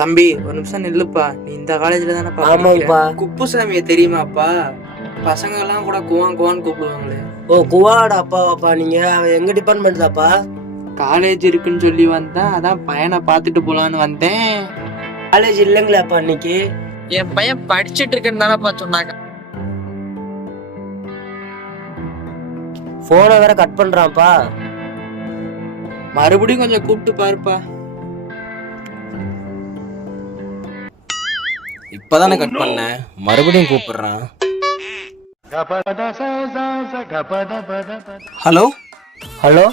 தம்பி ஒரு நிமிஷம் நில்லுப்பா. நீ இந்த காலேஜ்ல தானே? ஆமாப்பா. குப்புசாமியை தெரியுமாப்பா? பசங்க எல்லாம் கூட குவான் குவான்னு கூப்பிடுவாங்களே. ஓ குவாடா அப்பாவாப்பா. நீங்க எங்க டிபார்ட்மெண்ட் தாப்பா? காலேஜ் இருக்குன்னு சொல்லி வந்தேன், அதான் பையனை பார்த்துட்டு போலான்னு வந்தேன். காலேஜ் இல்லைங்களாப்பா இன்னைக்கு? என் பையன் படிச்சுட்டு இருக்குன்னு தானேப்பா சொன்னாங்க. போனை வேற கட் பண்றான்ப்பா. மறுபடியும் கொஞ்சம் கூப்பிட்டு பாருப்பா. இப்பதானே கட் பண்ண, மறுபடியும் கூப்பிடுறான். ஹலோ ஹலோ,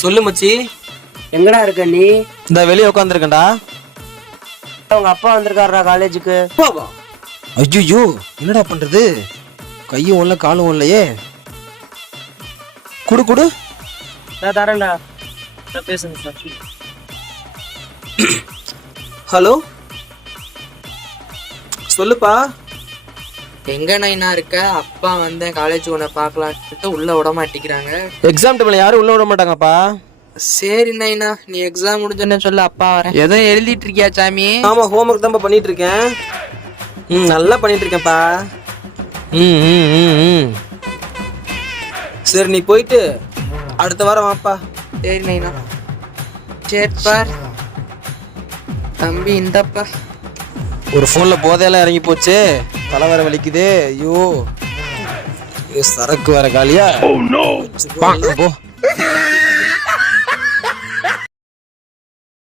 சொல்லு மச்சி. எங்கடா இருக்க நீ? இந்த வெளியே உட்காந்துருக்கேன்டா. உங்க அப்பா வந்திருக்காருடா காலேஜுக்கு. ஐயோ என்னடா பண்றது? கையும் ஒல்ல காலும் இல்லையே. குடு குடு. நான் தரேன்டா. நான் பேசுங்க சார். ஹலோ சொல்லுப்பா. எங்க நைனா இருக்க? அப்பா வந்தேன் காலேஜ் உன்னை பார்க்கலான்ட்டு உள்ள விட மாட்டேங்கிறாங்க. எக்ஸாம் டைம்ல யாரும் உள்ள விட மாட்டாங்கப்பா. சரி நைனா, நீ எக்ஸாம் முடிஞ்சோன்னு சொல்ல, அப்பா வரேன். ஏதோ எழுதிட்டு இருக்கியா சாமி? ஆமா, ஹோம்ஒர்க் தான் பண்ணிட்டு இருக்கேன். நல்லா பண்ணிட்டு இருக்கேன்ப்பா. சரி நீ போயிட்டு அடுத்த வாரம் வாப்பா. சரி நைனா. சரி பார் தம்பி, இந்தப்பா. ஒரு போன்ல போதையெல்லாம் இறங்கி போச்சு, தலை வேற வலிக்குது. ஐயோ சரக்கு வேற காலியா. போ.